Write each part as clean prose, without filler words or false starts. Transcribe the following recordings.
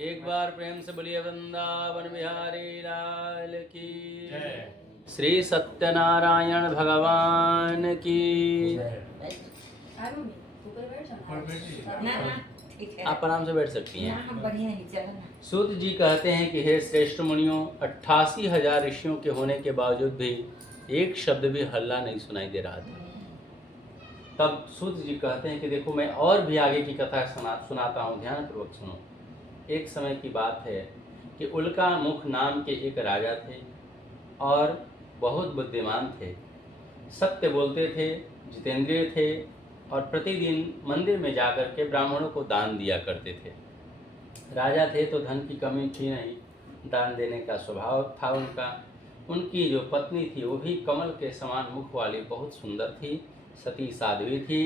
एक बार प्रेम से बोलिए वृंदावन बिहारी लाल की श्री सत्यनारायण भगवान की। आप आराम से बैठ सकती हैं। सूत जी कहते हैं कि हे श्रेष्ठ मुनियों, 88,000 ऋषियों के होने के बावजूद भी एक शब्द भी हल्ला नहीं सुनाई दे रहा था। तब सूत जी कहते हैं कि देखो, मैं और भी आगे की कथा सुनाता हूँ, ध्यानपूर्वक सुनो। एक समय की बात है कि उल्का मुख नाम के एक राजा थे और बहुत बुद्धिमान थे, सत्य बोलते थे, जितेंद्रिय थे और प्रतिदिन मंदिर में जाकर के ब्राह्मणों को दान दिया करते थे। राजा थे तो धन की कमी थी नहीं, दान देने का स्वभाव था उनका। उनकी जो पत्नी थी वो भी कमल के समान मुख वाली बहुत सुंदर थी, सती साध्वी थी।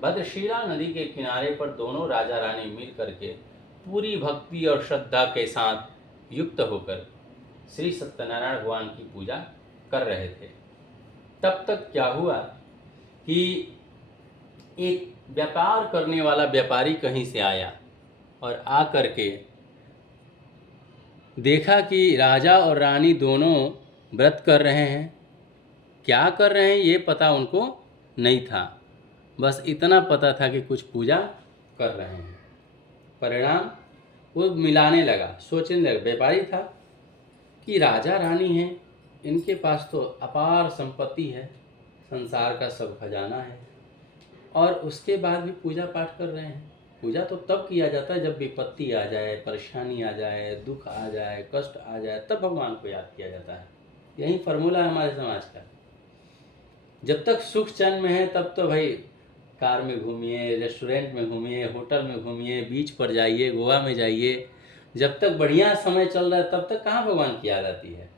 भद्रशिला नदी के किनारे पर दोनों राजा रानी मिल करके पूरी भक्ति और श्रद्धा के साथ युक्त होकर श्री सत्यनारायण भगवान की पूजा कर रहे थे। तब तक क्या हुआ कि एक व्यापार करने वाला व्यापारी कहीं से आया और आ करके देखा कि राजा और रानी दोनों व्रत कर रहे हैं। क्या कर रहे हैं ये पता उनको नहीं था, बस इतना पता था कि कुछ पूजा कर रहे हैं। परिणाम वो मिलाने लगा, सोचने लगा, व्यापारी था कि राजा रानी हैं, इनके पास तो अपार संपत्ति है, संसार का सब खजाना है, और उसके बाद भी पूजा पाठ कर रहे हैं। पूजा तो तब किया जाता है जब विपत्ति आ जाए, परेशानी आ जाए, दुख आ जाए, कष्ट आ जाए, तब भगवान को याद किया जाता है। यही फार्मूला है हमारे समाज का। जब तक सुख चैन में है तब तो भाई कार में घूमिए, रेस्टोरेंट में घूमिए, होटल में घूमिए, बीच पर जाइए, गोवा में जाइए। जब तक बढ़िया समय चल रहा है तब तक कहाँ भगवान की याद आती है?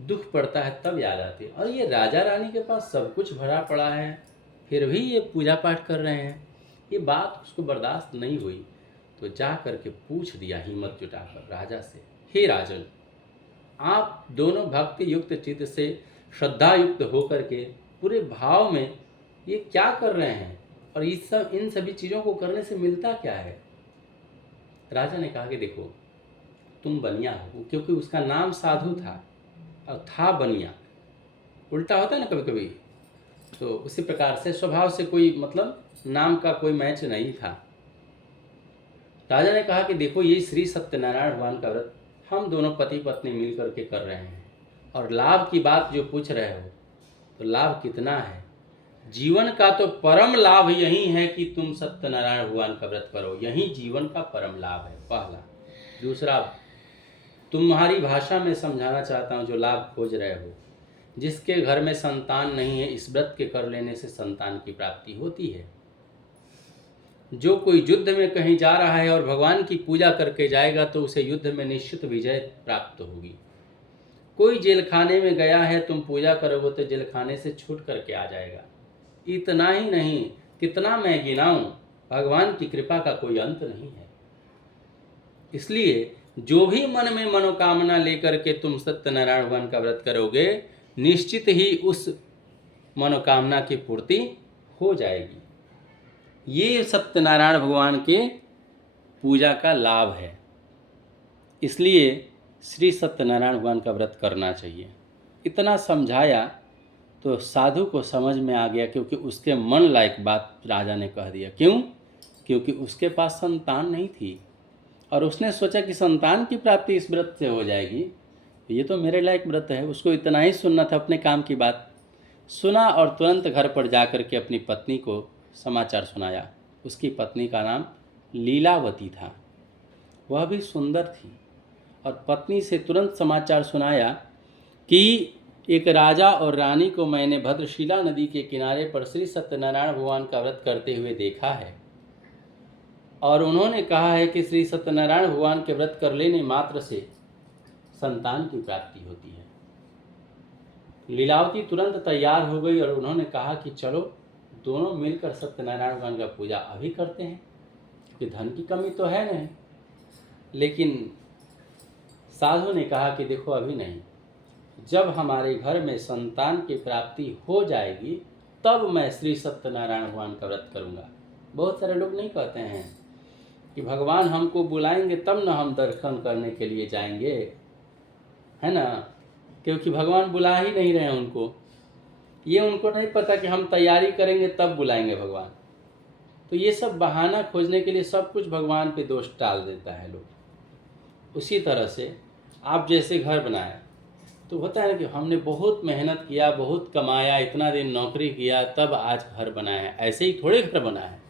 दुख पड़ता है तब याद आती है। और ये राजा रानी के पास सब कुछ भरा पड़ा है, फिर भी ये पूजा पाठ कर रहे हैं। ये बात उसको बर्दाश्त नहीं हुई, तो जा करके पूछ दिया हिम्मत जुटाकर राजा से, हे राजन, आप दोनों भक्ति युक्त चित्त से श्रद्धा युक्त होकर के पूरे भाव में ये क्या कर रहे हैं, और इन सभी चीज़ों को करने से मिलता क्या है? राजा ने कहा कि देखो, तुम बनिया हो, क्योंकि उसका नाम साधु था और था बनिया। उल्टा होता है ना कभी कभी, तो उसी प्रकार से स्वभाव से कोई मतलब नाम का कोई मैच नहीं था। राजा ने कहा कि देखो, ये श्री सत्यनारायण भगवान का व्रत हम दोनों पति पत्नी मिल करके कर रहे हैं, और लाभ की बात जो पूछ रहे हो, तो लाभ कितना है? जीवन का तो परम लाभ यही है कि तुम सत्यनारायण भगवान का व्रत करो, यही जीवन का परम लाभ है, पहला। दूसरा, तुम्हारी भाषा में समझाना चाहता हूँ, जो लाभ खोज रहे हो, जिसके घर में संतान नहीं है, इस व्रत के कर लेने से संतान की प्राप्ति होती है। जो कोई युद्ध में कहीं जा रहा है और भगवान की पूजा करके जाएगा तो उसे युद्ध में निश्चित विजय प्राप्त होगी। कोई जेल खाने में गया है, तुम पूजा करोगे तो जेल खाने से छूट करके आ जाएगा। इतना ही नहीं, कितना मैं गिनाऊं, भगवान की कृपा का कोई अंत नहीं है। इसलिए जो भी मन में मनोकामना लेकर के तुम सत्यनारायण भगवान का व्रत करोगे, निश्चित ही उस मनोकामना की पूर्ति हो जाएगी। ये सत्यनारायण भगवान के पूजा का लाभ है। इसलिए श्री सत्यनारायण भगवान का व्रत करना चाहिए। इतना समझाया तो साधु को समझ में आ गया, क्योंकि उसके मन लायक बात राजा ने कह दिया। क्यों? क्योंकि उसके पास संतान नहीं थी और उसने सोचा कि संतान की प्राप्ति इस व्रत से हो जाएगी, ये तो मेरे लायक व्रत है। उसको इतना ही सुनना था, अपने काम की बात सुना और तुरंत घर पर जा कर के अपनी पत्नी को समाचार सुनाया। उसकी पत्नी का नाम लीलावती था, वह भी सुंदर थी, और पत्नी से तुरंत समाचार सुनाया कि एक राजा और रानी को मैंने भद्रशिला नदी के किनारे पर श्री सत्यनारायण भगवान का व्रत करते हुए देखा है, और उन्होंने कहा है कि श्री सत्यनारायण भगवान के व्रत कर लेने मात्र से संतान की प्राप्ति होती है। लीलावती तुरंत तैयार हो गई और उन्होंने कहा कि चलो दोनों मिलकर सत्यनारायण भगवान का पूजा अभी करते हैं, क्योंकि धन की कमी तो है नहीं। लेकिन साधु ने कहा कि देखो, अभी नहीं, जब हमारे घर में संतान की प्राप्ति हो जाएगी तब मैं श्री सत्यनारायण भगवान का व्रत करूँगा। बहुत सारे लोग नहीं कहते हैं कि भगवान हमको बुलाएंगे तब ना हम दर्शन करने के लिए जाएंगे, है ना, क्योंकि भगवान बुला ही नहीं रहे हैं उनको। ये उनको नहीं पता कि हम तैयारी करेंगे तब बुलाएंगे भगवान। तो ये सब बहाना खोजने के लिए सब कुछ भगवान पे दोष डाल देता है लोग। उसी तरह से आप जैसे घर बनाए तो होता है ना कि हमने बहुत मेहनत किया, बहुत कमाया, इतना दिन नौकरी किया, तब आज घर बनाया है। ऐसे ही थोड़े घर बना है।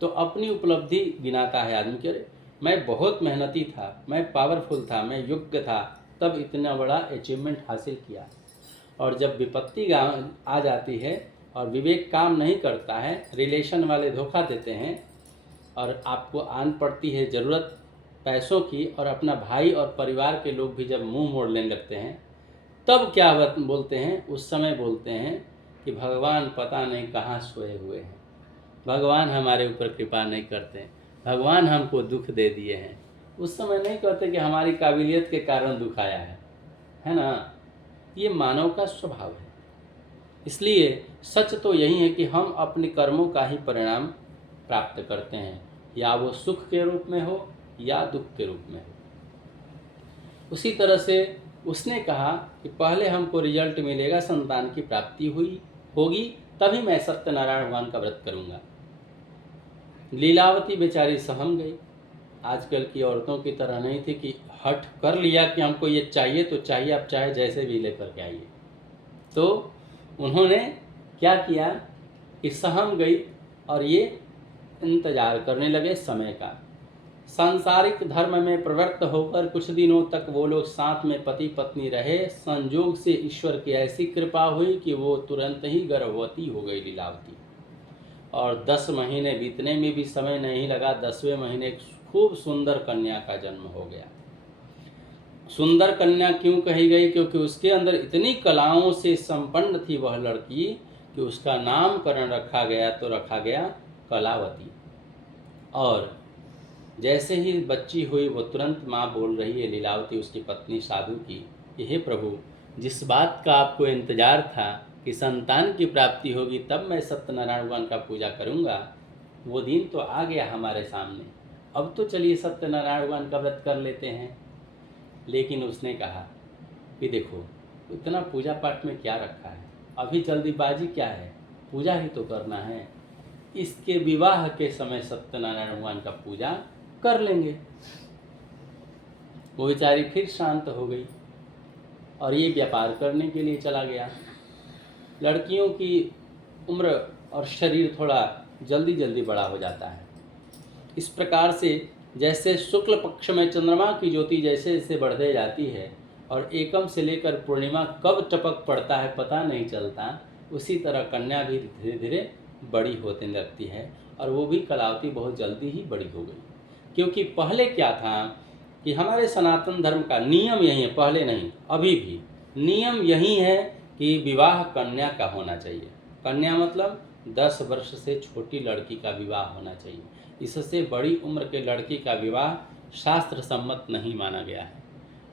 तो अपनी उपलब्धि गिनाता है आदमी कि अरे मैं बहुत मेहनती था, मैं पावरफुल था, मैं योग्य था, तब इतना बड़ा अचीवमेंट हासिल किया। और जब विपत्ति आ जाती है और विवेक काम नहीं करता है, रिलेशन वाले धोखा देते हैं और आपको आन पड़ती है ज़रूरत पैसों की, और अपना भाई और परिवार के लोग भी जब मुंह मोड़ने लगते हैं, तब क्या बोलते हैं? उस समय बोलते हैं कि भगवान पता नहीं कहाँ सोए हुए हैं, भगवान हमारे ऊपर कृपा नहीं करते, भगवान हमको दुख दे दिए हैं। उस समय नहीं कहते कि हमारी काबिलियत के कारण दुख आया है ना। ये मानव का स्वभाव है। इसलिए सच तो यही है कि हम अपने कर्मों का ही परिणाम प्राप्त करते हैं, या वो सुख के रूप में हो या दुख के रूप में हो। उसी तरह से उसने कहा कि पहले हमको रिजल्ट मिलेगा, संतान की प्राप्ति होगी, तभी मैं सत्यनारायण भगवान का व्रत करूँगा। लीलावती बेचारी सहम गई। आजकल की औरतों की तरह नहीं थी कि हठ कर लिया कि हमको ये चाहिए तो चाहिए, आप चाहे जैसे भी लेकर के आइए। तो उन्होंने क्या किया कि सहम गई और ये इंतजार करने लगे समय का। सांसारिक धर्म में प्रवृत्त होकर कुछ दिनों तक वो लोग साथ में पति पत्नी रहे। संयोग से ईश्वर की ऐसी कृपा हुई कि वो तुरंत ही गर्भवती हो गई लीलावती, और 10 महीने बीतने में भी समय नहीं लगा। 10वें महीने खूब सुंदर कन्या का जन्म हो गया। सुंदर कन्या क्यों कही गई? क्योंकि उसके अंदर इतनी कलाओं से संपन्न थी वह लड़की कि उसका नामकरण रखा गया तो रखा गया कलावती। और जैसे ही बच्ची हुई वो तुरंत माँ बोल रही है लीलावती, उसकी पत्नी साधु की, कि हे प्रभु, जिस बात का आपको इंतजार था कि संतान की प्राप्ति होगी तब मैं सत्यनारायण भगवान का पूजा करूँगा, वो दिन तो आ गया हमारे सामने। अब तो चलिए सत्यनारायण भगवान का व्रत कर लेते हैं। लेकिन उसने कहा कि देखो, इतना पूजा पाठ में क्या रखा है, अभी जल्दीबाजी क्या है, पूजा ही तो करना है। इसके विवाह के समय सत्यनारायण भगवान का पूजा कर लेंगे। वो बेचारी फिर शांत हो गई और ये व्यापार करने के लिए चला गया। लड़कियों की उम्र और शरीर थोड़ा जल्दी जल्दी बड़ा हो जाता है। इस प्रकार से जैसे शुक्ल पक्ष में चंद्रमा की ज्योति जैसे जैसे बढ़ते जाती है और एकम से लेकर पूर्णिमा कब टपक पड़ता है पता नहीं चलता, उसी तरह कन्या भी धीरे धीरे बड़ी होने लगती है। और वो भी कलावती बहुत जल्दी ही बड़ी हो गई। क्योंकि पहले क्या था कि हमारे सनातन धर्म का नियम यही है, पहले नहीं अभी भी नियम यही है कि विवाह कन्या का होना चाहिए। कन्या मतलब 10 वर्ष से छोटी लड़की का विवाह होना चाहिए। इससे बड़ी उम्र के लड़की का विवाह शास्त्र सम्मत नहीं माना गया है।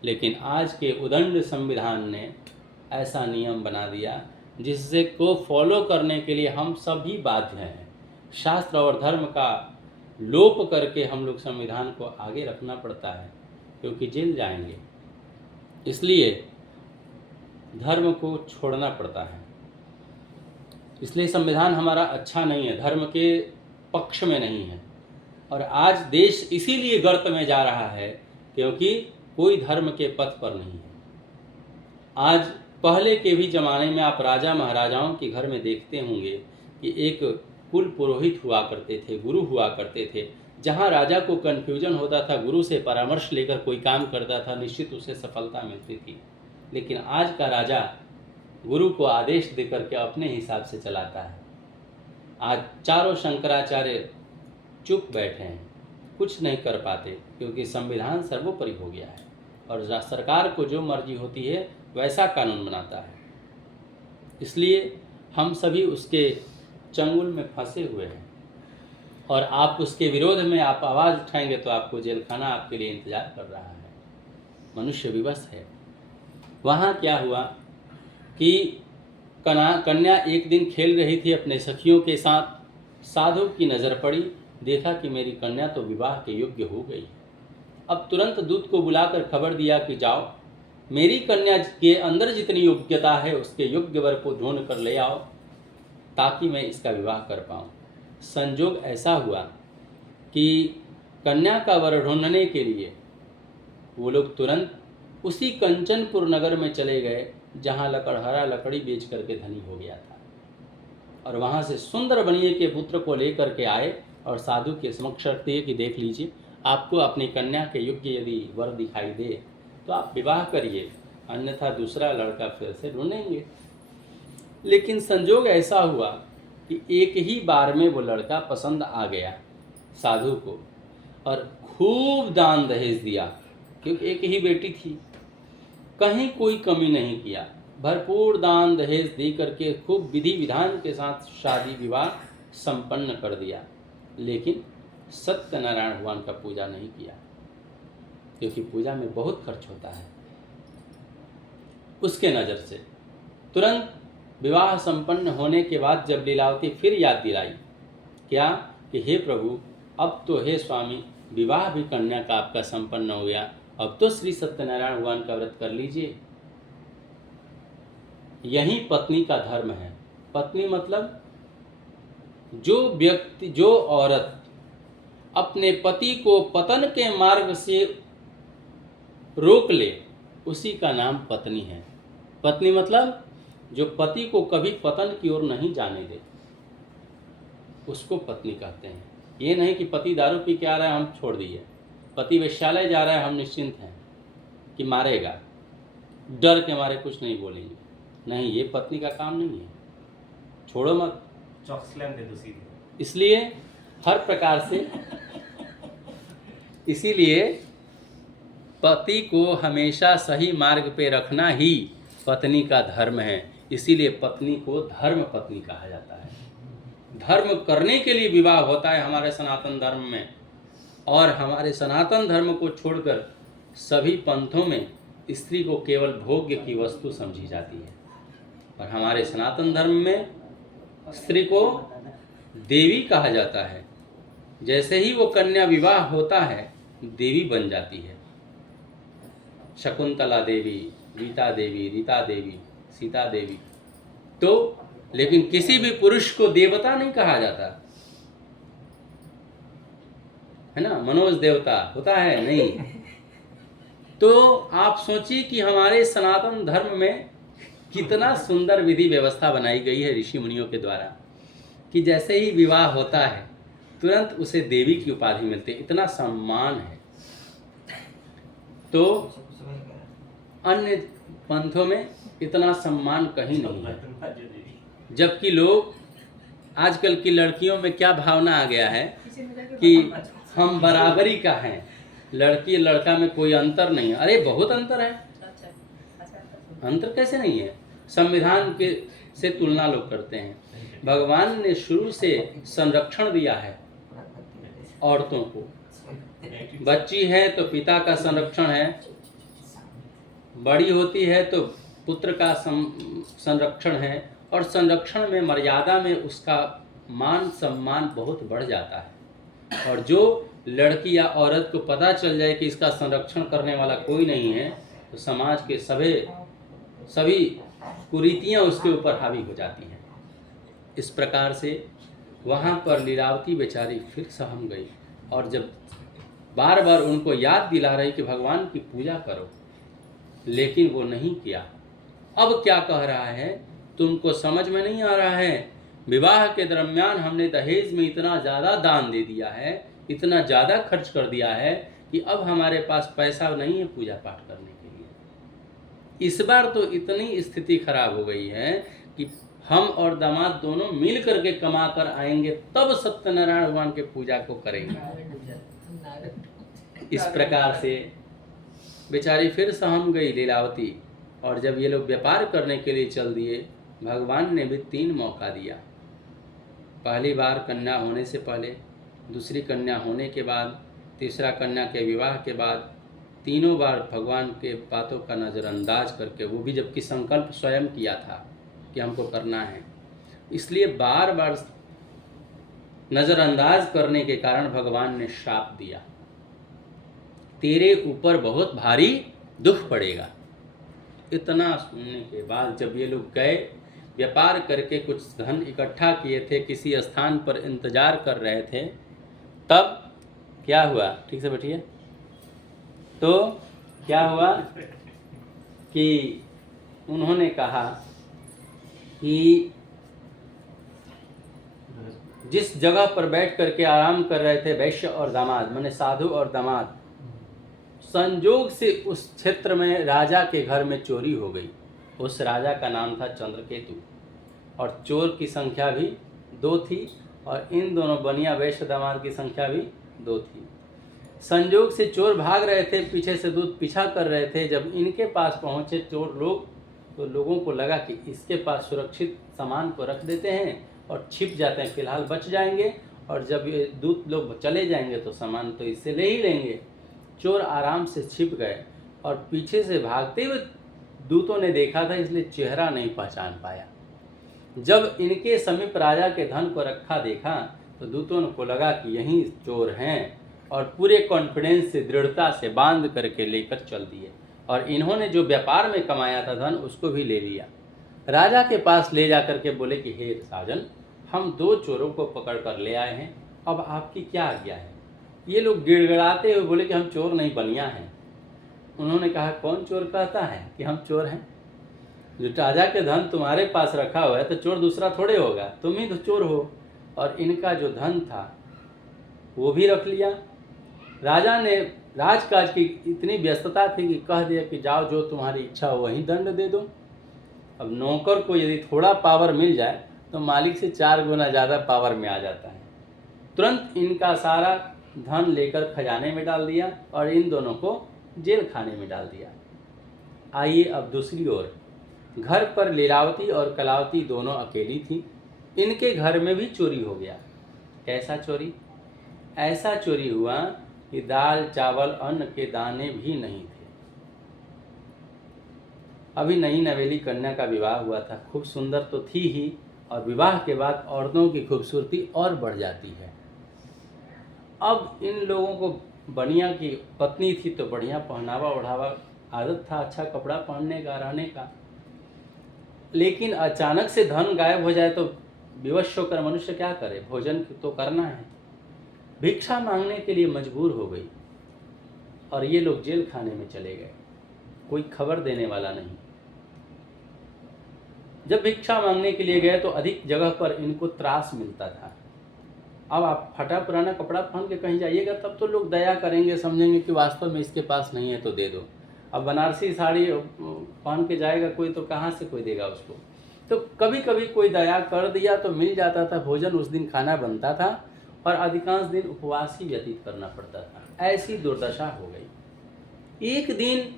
लेकिन आज के उदंड संविधान ने ऐसा नियम बना दिया जिससे को फॉलो करने के लिए हम सभी बाध्य हैं। शास्त्र और धर्म का लोप करके हम लोग संविधान को आगे रखना पड़ता है, क्योंकि जेल जाएंगे। इसलिए धर्म को छोड़ना पड़ता है। इसलिए संविधान हमारा अच्छा नहीं है, धर्म के पक्ष में नहीं है। और आज देश इसीलिए गर्त में जा रहा है क्योंकि कोई धर्म के पथ पर नहीं है। आज पहले के भी ज़माने में आप राजा महाराजाओं के घर में देखते होंगे कि एक कुल पुरोहित हुआ करते थे, गुरु हुआ करते थे। जहाँ राजा को कन्फ्यूजन होता था, गुरु से परामर्श लेकर कोई काम करता था, निश्चित उसे सफलता मिलती थी। लेकिन आज का राजा गुरु को आदेश देकर के अपने हिसाब से चलाता है। आज चारों शंकराचार्य चुप बैठे हैं, कुछ नहीं कर पाते, क्योंकि संविधान सर्वोपरि हो गया है और सरकार को जो मर्जी होती है वैसा कानून बनाता है। इसलिए हम सभी उसके चंगुल में फंसे हुए हैं और आप उसके विरोध में आप आवाज़ उठाएंगे तो आपको जेल खाना आपके लिए इंतजार कर रहा है। मनुष्य विवश है। वहाँ क्या हुआ कि कन्या एक दिन खेल रही थी अपने सखियों के साथ। साधु की नज़र पड़ी देखा कि मेरी कन्या तो विवाह के योग्य हो गई। अब तुरंत दूत को बुलाकर खबर दिया कि जाओ, मेरी कन्या के अंदर जितनी योग्यता है उसके योग्य वर को ढूंढ कर ले आओ, ताकि मैं इसका विवाह कर पाऊँ। संजोग ऐसा हुआ कि कन्या का वर ढूंढने के लिए वो लोग तुरंत उसी कंचनपुर नगर में चले गए जहाँ लकड़हारा लकड़ी बेच करके धनी हो गया था, और वहाँ से सुंदर बनिए के पुत्र को लेकर के आए और साधु के समक्ष रखते कि देख लीजिए, आपको अपनी कन्या के योग्य यदि वर दिखाई दे तो आप विवाह करिए, अन्यथा दूसरा लड़का फिर से ढूंढेंगे। लेकिन संजोग ऐसा हुआ कि एक ही बार में वो लड़का पसंद आ गया साधु को, और खूब दान दहेज दिया, क्योंकि एक ही बेटी थी, कहीं कोई कमी नहीं किया, भरपूर दान दहेज दे करके खूब विधि विधान के साथ शादी विवाह संपन्न कर दिया। लेकिन सत्यनारायण भगवान का पूजा नहीं किया, क्योंकि पूजा में बहुत खर्च होता है। उसके नज़र से तुरंत विवाह संपन्न होने के बाद जब लीलावती फिर याद दिलाई क्या कि हे प्रभु, अब तो हे स्वामी, विवाह भी कन्या का आपका संपन्न हो गया, अब तो श्री सत्यनारायण भगवान का व्रत कर लीजिए। यही पत्नी का धर्म है। पत्नी मतलब जो व्यक्ति, जो औरत अपने पति को पतन के मार्ग से रोक ले, उसी का नाम पत्नी है। पत्नी मतलब जो पति को कभी पतन की ओर नहीं जाने दे, उसको पत्नी कहते हैं। ये नहीं कि पति दारू पी के आ रहा है हम छोड़ दिए, पति वेश्यालय जा रहा है हम निश्चिंत हैं कि मारेगा, डर के मारे कुछ नहीं बोलेंगे, नहीं, ये पत्नी का काम नहीं है, छोड़ो मत। इसलिए हर प्रकार से, इसीलिए पति को हमेशा सही मार्ग पे रखना ही पत्नी का धर्म है। इसीलिए पत्नी को धर्म पत्नी कहा जाता है। धर्म करने के लिए विवाह होता है हमारे सनातन धर्म में, और हमारे सनातन धर्म को छोड़कर सभी पंथों में स्त्री को केवल भोग्य की वस्तु समझी जाती है। और हमारे सनातन धर्म में स्त्री को देवी कहा जाता है। जैसे ही वो कन्या विवाह होता है देवी बन जाती है। शकुंतला देवी, गीता देवी, रीता देवी, सीता देवी। तो लेकिन किसी भी पुरुष को देवता नहीं कहा जाता है ना, मनोज देवता होता है नहीं। तो आप सोचिए कि हमारे सनातन धर्म में कितना सुंदर विधि व्यवस्था बनाई गई है ऋषि मुनियों के द्वारा, कि जैसे ही विवाह होता है तुरंत उसे देवी की उपाधि मिलती है। इतना सम्मान है। तो अन्य पंथों में इतना सम्मान कहीं नहीं है। जबकि लोग, आजकल की लड़कियों में क्या भावना आ गया है कि हम बराबरी का हैं, लड़की लड़का में कोई अंतर नहीं है। अरे बहुत अंतर है। अंतर कैसे नहीं है? संविधान के से तुलना लोग करते हैं। भगवान ने शुरू से संरक्षण दिया है औरतों को। बच्ची है तो पिता का संरक्षण है, बड़ी होती है तो पुत्र का संरक्षण है, और संरक्षण में मर्यादा में उसका मान सम्मान बहुत बढ़ जाता है। और जो लड़की या औरत को पता चल जाए कि इसका संरक्षण करने वाला कोई नहीं है, तो समाज के सभी कुरीतियाँ उसके ऊपर हावी हो जाती हैं। इस प्रकार से वहाँ पर लीलावती बेचारी फिर सहम गई, और जब बार बार उनको याद दिला रही कि भगवान की पूजा करो, लेकिन वो नहीं किया। अब क्या कह रहा है, तुमको समझ में नहीं आ रहा है, विवाह के दरमियान हमने दहेज में इतना ज़्यादा दान दे दिया है, इतना ज़्यादा खर्च कर दिया है कि अब हमारे पास पैसा नहीं है पूजा पाठ करने के लिए। इस बार तो इतनी स्थिति खराब हो गई है कि हम और दामाद दोनों मिल करके कमा कर आएंगे, तब सत्यनारायण भगवान के पूजा को करेंगे। इस प्रकार से बेचारी फिर सहम गई लीलावती। और जब ये लोग व्यापार करने के लिए चल दिए, भगवान ने भी 3 मौका दिया। पहली बार कन्या होने से पहले, दूसरी कन्या होने के बाद, तीसरा कन्या के विवाह के बाद, तीनों बार भगवान के बातों का नज़रअंदाज करके, वो भी जबकि संकल्प स्वयं किया था कि हमको करना है। इसलिए बार बार नज़रअंदाज करने के कारण भगवान ने श्राप दिया, तेरे ऊपर बहुत भारी दुख पड़ेगा। इतना सुनने के बाद जब ये लोग गए, व्यापार करके कुछ धन इकट्ठा किए थे, किसी स्थान पर इंतजार कर रहे थे, तब क्या हुआ, ठीक से बैठिए, तो क्या हुआ कि उन्होंने कहा कि जिस जगह पर बैठ करके आराम कर रहे थे वैश्य और दामाद, माने साधु और दामाद, संयोग से उस क्षेत्र में राजा के घर में चोरी हो गई। उस राजा का नाम था चंद्रकेतु, और चोर की संख्या भी 2 थी, और इन दोनों बनिया वैश्य दामाद की संख्या भी 2 थी। संयोग से चोर भाग रहे थे, पीछे से दूत पीछा कर रहे थे। जब इनके पास पहुंचे चोर लोग, तो लोगों को लगा कि इसके पास सुरक्षित सामान को रख देते हैं और छिप जाते हैं, फिलहाल बच जाएंगे, और जब ये दूत लोग चले जाएंगे तो सामान तो इससे ले ही लेंगे। चोर आराम से छिप गए, और पीछे से भागते हुए दूतों ने देखा था, इसलिए चेहरा नहीं पहचान पाया। जब इनके समीप राजा के धन को रखा देखा, तो दूतों को लगा कि यही चोर हैं, और पूरे कॉन्फिडेंस से, दृढ़ता से बांध करके लेकर चल दिए, और इन्होंने जो व्यापार में कमाया था धन, उसको भी ले लिया। राजा के पास ले जा करके बोले कि हे साजन, हम 2 चोरों को पकड़ कर ले आए हैं, अब आपकी क्या आज्ञा है। ये लोग गिड़गिड़ाते हुए बोले कि हम चोर नहीं, बनिया हैं। उन्होंने कहा, कौन चोर कहता है कि हम चोर हैं? जो राजा के धन तुम्हारे पास रखा हुआ है, तो चोर दूसरा थोड़े होगा, तुम ही तो चोर हो। और इनका जो धन था वो भी रख लिया। राजा ने राजकाज की इतनी व्यस्तता थी कि कह दिया कि जाओ, जो तुम्हारी इच्छा हो वहीं दंड दे दो। अब नौकर को यदि थोड़ा पावर मिल जाए तो मालिक से 4 गुना ज़्यादा पावर में आ जाता है। तुरंत इनका सारा धन लेकर खजाने में डाल दिया, और इन दोनों को जेल खाने में डाल दिया। आइए अब दूसरी ओर, घर पर लीलावती और कलावती दोनों अकेली थी। इनके घर में भी चोरी हो गया। कैसा चोरी? ऐसा चोरी हुआ कि दाल चावल अन्न के दाने भी नहीं थे। अभी नई नवेली कन्या का विवाह हुआ था, खूब सुंदर तो थी ही, और विवाह के बाद औरतों की खूबसूरती और बढ़ जाती है। अब इन लोगों को, बनिया की पत्नी थी तो बढ़िया पहनावा ओढ़ावा आदत था, अच्छा कपड़ा पहनने का, रहने का। लेकिन अचानक से धन गायब हो जाए तो विवश होकर मनुष्य क्या करे, भोजन तो करना है। भिक्षा मांगने के लिए मजबूर हो गई, और ये लोग जेल खाने में चले गए, कोई खबर देने वाला नहीं। जब भिक्षा मांगने के लिए गए तो अधिक जगह पर इनको त्रास मिलता था। अब आप फटा पुराना कपड़ा पहन के कहीं जाइएगा, तब तो लोग दया करेंगे, समझेंगे कि वास्तव में इसके पास नहीं है तो दे दो। अब बनारसी साड़ी पहन के जाएगा कोई, तो कहाँ से कोई देगा उसको। तो कभी कभी कोई दया कर दिया तो मिल जाता था भोजन, उस दिन खाना बनता था, और अधिकांश दिन उपवास ही व्यतीत करना पड़ता था। ऐसी दुर्दशा हो गई। एक दिन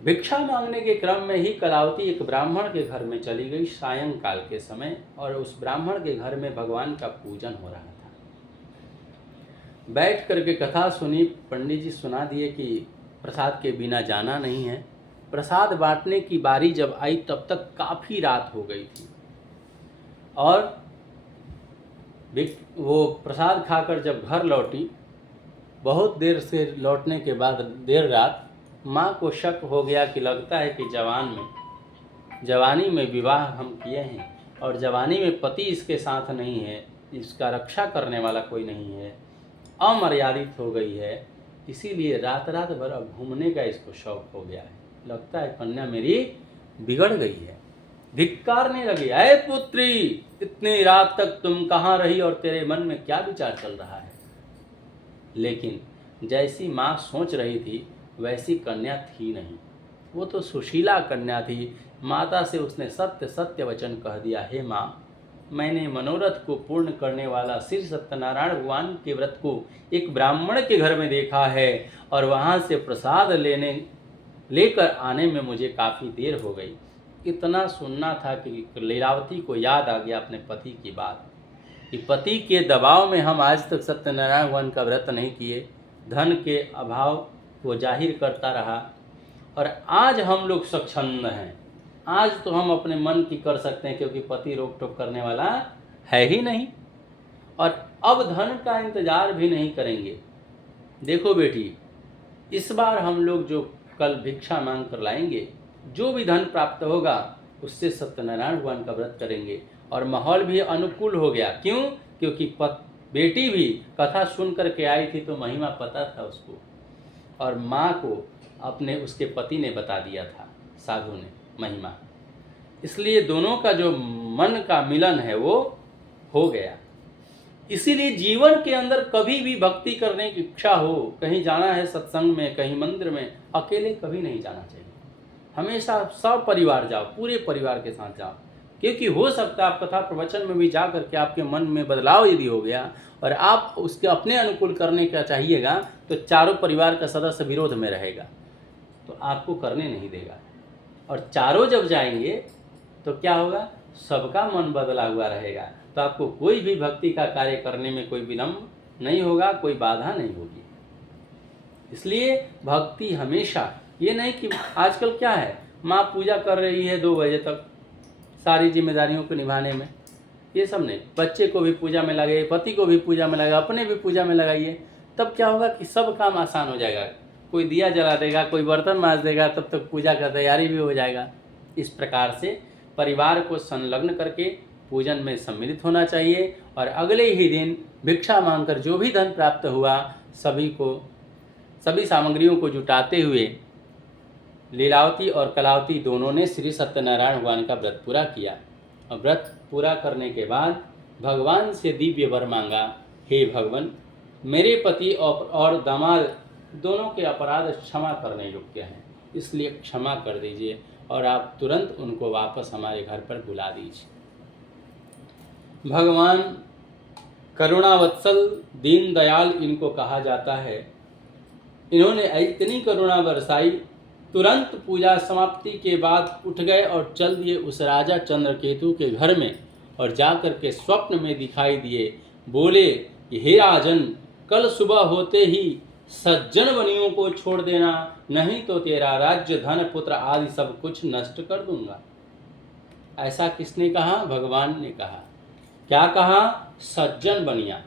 भिक्षा मांगने के क्रम में ही कलावती एक ब्राह्मण के घर में चली गई सायंकाल के समय, और उस ब्राह्मण के घर में भगवान का पूजन हो रहा था। बैठ करके कथा सुनी। पंडित जी सुना दिए कि प्रसाद के बिना जाना नहीं है। प्रसाद बांटने की बारी जब आई तब तक काफ़ी रात हो गई थी, और वो प्रसाद खाकर जब घर लौटी, बहुत देर से लौटने के बाद देर रात माँ को शक हो गया कि लगता है कि जवानी में विवाह हम किए हैं, और जवानी में पति इसके साथ नहीं है, इसका रक्षा करने वाला कोई नहीं है, अमर्यादित हो गई है, इसीलिए रात रात भर अब घूमने का इसको शौक हो गया है। लगता है कन्या मेरी बिगड़ गई है। धिक्कारने लगी, ऐ पुत्री, इतनी रात तक तुम कहाँ रही और तेरे मन में क्या विचार चल रहा है। लेकिन जैसी माँ सोच रही थी वैसी कन्या थी नहीं। वो तो सुशीला कन्या थी। माता से उसने सत्य सत्य वचन कह दिया, हे माँ, मैंने मनोरथ को पूर्ण करने वाला श्री सत्यनारायण भगवान के व्रत को एक ब्राह्मण के घर में देखा है, और वहाँ से प्रसाद लेकर आने में मुझे काफ़ी देर हो गई। इतना सुनना था कि लीलावती को याद आ गया अपने पति की बात, कि पति के दबाव में हम आज तक सत्यनारायण भगवान का व्रत नहीं किए, धन के अभाव को जाहिर करता रहा, और आज हम लोग स्वच्छंद हैं। आज तो हम अपने मन की कर सकते हैं, क्योंकि पति रोक टोक करने वाला है ही नहीं। और अब धन का इंतजार भी नहीं करेंगे। देखो बेटी, इस बार हम लोग जो कल भिक्षा मांग कर लाएंगे, जो भी धन प्राप्त होगा उससे सत्यनारायण भगवान का व्रत करेंगे। और माहौल भी अनुकूल हो गया। क्यों? क्योंकि बेटी भी कथा सुन करके आई थी तो महिमा पता था उसको, और माँ को अपने उसके पति ने बता दिया था, साधु ने महिमा। इसलिए दोनों का जो मन का मिलन है वो हो गया। इसीलिए जीवन के अंदर कभी भी भक्ति करने की इच्छा हो, कहीं जाना है सत्संग में, कहीं मंदिर में, अकेले कभी नहीं जाना चाहिए। हमेशा सब परिवार जाओ, पूरे परिवार के साथ जाओ। क्योंकि हो सकता है आप कथा प्रवचन में भी जा करके आपके मन में बदलाव यदि हो गया और आप उसके अपने अनुकूल करने का चाहिएगा तो चारों परिवार का सदस्य विरोध में रहेगा, तो आपको करने नहीं देगा। और चारों जब जाएंगे तो क्या होगा? सबका मन बदला हुआ रहेगा, तो आपको कोई भी भक्ति का कार्य करने में कोई विलम्ब नहीं होगा, कोई बाधा नहीं होगी। इसलिए भक्ति हमेशा, ये नहीं कि आजकल क्या है, माँ पूजा कर रही है 2 बजे तक सारी जिम्मेदारियों को निभाने में, ये सब नहीं। बच्चे को भी पूजा में लगाइए, पति को भी पूजा में लगाइए, अपने भी पूजा में लगाइए, तब क्या होगा कि सब काम आसान हो जाएगा। कोई दिया जला देगा, कोई बर्तन मांज देगा, तब तक पूजा का तैयारी भी हो जाएगा। इस प्रकार से परिवार को संलग्न करके पूजन में सम्मिलित होना चाहिए। और अगले ही दिन भिक्षा मांगकर जो भी धन प्राप्त हुआ सभी सामग्रियों को जुटाते हुए लीलावती और कलावती दोनों ने श्री सत्यनारायण भगवान का व्रत पूरा किया। और व्रत पूरा करने के बाद भगवान से दिव्य वर मांगा, हे भगवान, मेरे पति और दामाद दोनों के अपराध क्षमा करने योग्य हैं, इसलिए क्षमा कर दीजिए और आप तुरंत उनको वापस हमारे घर पर बुला दीजिए। भगवान करुणावत्सल दीन दयाल इनको कहा जाता है। इन्होंने इतनी करुणा बरसाई, तुरंत पूजा समाप्ति के बाद उठ गए और चल दिए उस राजा चंद्रकेतु के घर में और जाकर के स्वप्न में दिखाई दिए। बोले कि हे राजन, कल सुबह होते ही सज्जन बनियों को छोड़ देना, नहीं तो तेरा राज्य, धन, पुत्र आदि सब कुछ नष्ट कर दूंगा। ऐसा किसने कहा? भगवान ने कहा। क्या कहा? सज्जन बनिया।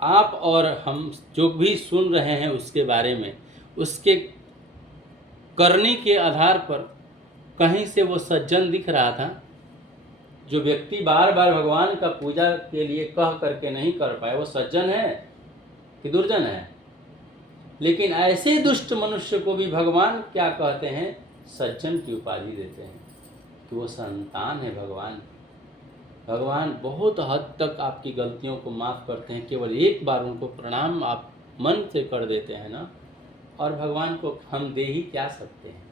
आप और हम जो भी सुन रहे हैं उसके बारे में, उसके करने के आधार पर कहीं से वो सज्जन दिख रहा था। जो व्यक्ति बार बार भगवान का पूजा के लिए कह करके नहीं कर पाए, वो सज्जन है कि दुर्जन है? लेकिन ऐसे दुष्ट मनुष्य को भी भगवान क्या कहते हैं? सज्जन की उपाधि देते हैं कि वो संतान है भगवान। भगवान बहुत हद तक आपकी गलतियों को माफ़ करते हैं। केवल एक बार उनको प्रणाम आप मन से कर देते हैं ना, और भगवान को हम दे ही क्या सकते हैं।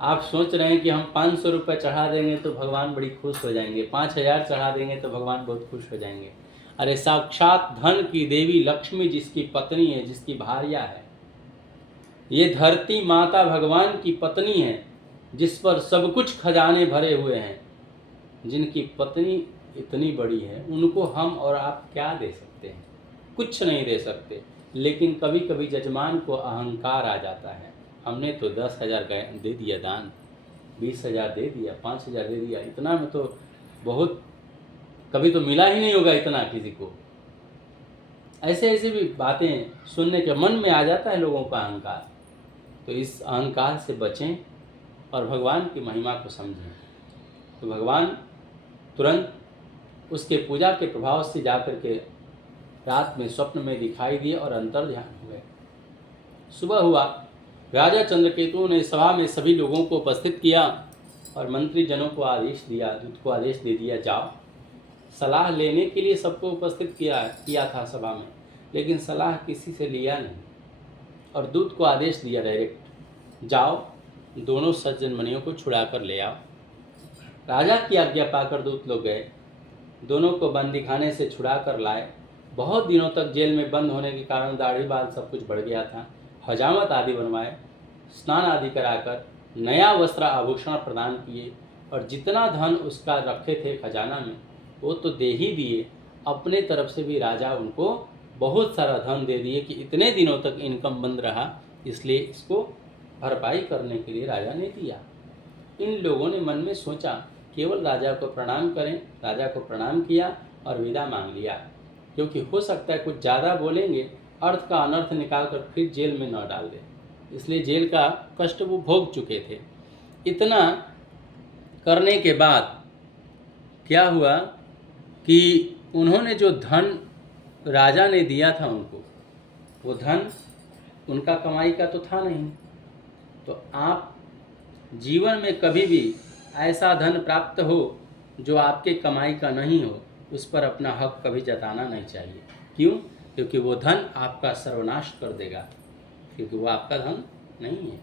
आप सोच रहे हैं कि हम 500 रुपये चढ़ा देंगे तो भगवान बड़ी खुश हो जाएंगे, 5000 चढ़ा देंगे तो भगवान बहुत खुश हो जाएंगे। अरे साक्षात धन की देवी लक्ष्मी जिसकी पत्नी है, जिसकी भार्या है, ये धरती माता भगवान की पत्नी है, जिस पर सब कुछ खजाने भरे हुए हैं, जिनकी पत्नी इतनी बड़ी है, उनको हम और आप क्या दे सकते हैं? कुछ नहीं दे सकते। लेकिन कभी कभी जजमान को अहंकार आ जाता है, हमने तो 10,000 दे दिया दान, 20,000 दे दिया, 5,000 दे दिया, इतना में तो बहुत, कभी तो मिला ही नहीं होगा इतना किसी को। ऐसे ऐसे भी बातें सुनने के मन में आ जाता है लोगों का अहंकार। तो इस अहंकार से बचें और भगवान की महिमा को समझें। तो भगवान तुरंत उसके पूजा के प्रभाव से जाकर के रात में स्वप्न में दिखाई दिए और अंतर ध्यान हुए। सुबह हुआ, राजा चंद्रकेतु ने सभा में सभी लोगों को उपस्थित किया और मंत्री जनों को आदेश दिया, दूत को आदेश दे दिया, जाओ। सलाह लेने के लिए सबको उपस्थित किया था सभा में, लेकिन सलाह किसी से लिया नहीं और दूत को आदेश दिया डायरेक्ट, जाओ दोनों सज्जन मणियों को छुड़ा कर ले आओ। राजा की आज्ञा पाकर दूत लोग गए, दोनों को बंदी खाने से छुड़ा कर लाए। बहुत दिनों तक जेल में बंद होने के कारण दाढ़ी बाल सब कुछ बढ़ गया था। हजामत आदि बनवाए, स्नान आदि कराकर नया वस्त्र आभूषण प्रदान किए और जितना धन उसका रखे थे खजाना में वो तो दे ही दिए, अपने तरफ से भी राजा उनको बहुत सारा धन दे दिए कि इतने दिनों तक इनकम बंद रहा, इसलिए इसको भरपाई करने के लिए राजा ने दिया। इन लोगों ने मन में सोचा केवल राजा को प्रणाम करें। राजा को प्रणाम किया और विदा मांग लिया, क्योंकि हो सकता है कुछ ज़्यादा बोलेंगे, अर्थ का अनर्थ निकाल कर फिर जेल में न डाल दे, इसलिए जेल का कष्ट वो भोग चुके थे। इतना करने के बाद क्या हुआ कि उन्होंने जो धन राजा ने दिया था उनको, वो धन उनका कमाई का तो था नहीं। तो आप जीवन में कभी भी ऐसा धन प्राप्त हो जो आपके कमाई का नहीं हो, उस पर अपना हक कभी जताना नहीं चाहिए। क्यों? क्योंकि वो धन आपका सर्वनाश कर देगा, क्योंकि वो आपका धन नहीं है।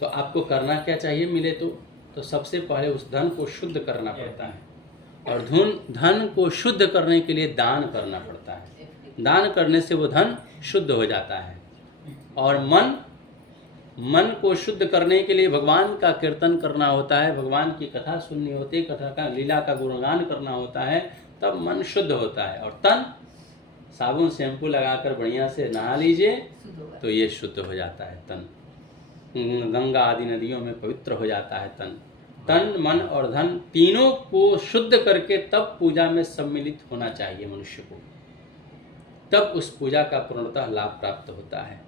तो आपको करना क्या चाहिए मिले तो सबसे पहले उस धन को शुद्ध करना पड़ता है, और धन को शुद्ध करने के लिए दान करना पड़ता है। दान करने से वो धन शुद्ध हो जाता है। और मन को शुद्ध करने के लिए भगवान का कीर्तन करना होता है, भगवान की कथा सुननी होती है, कथा का लीला का गुणगान करना होता है, तब मन शुद्ध होता है। और तन, साबुन शैम्पू लगाकर बढ़िया से नहा लीजिए तो ये शुद्ध हो जाता है तन। गंगा आदि नदियों में पवित्र हो जाता है तन। तन, मन और धन तीनों को शुद्ध करके तब पूजा में सम्मिलित होना चाहिए मनुष्य को, तब उस पूजा का पूर्णतः लाभ प्राप्त होता है।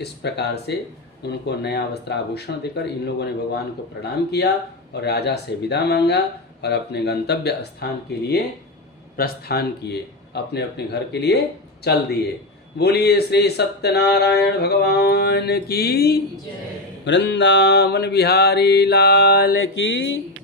इस प्रकार से उनको नया वस्त्राभूषण देकर इन लोगों ने भगवान को प्रणाम किया और राजा से विदा मांगा और अपने गंतव्य स्थान के लिए प्रस्थान किए, अपने अपने घर के लिए चल दिए। बोलिए श्री सत्यनारायण भगवान की, वृंदावन बिहारी लाल की।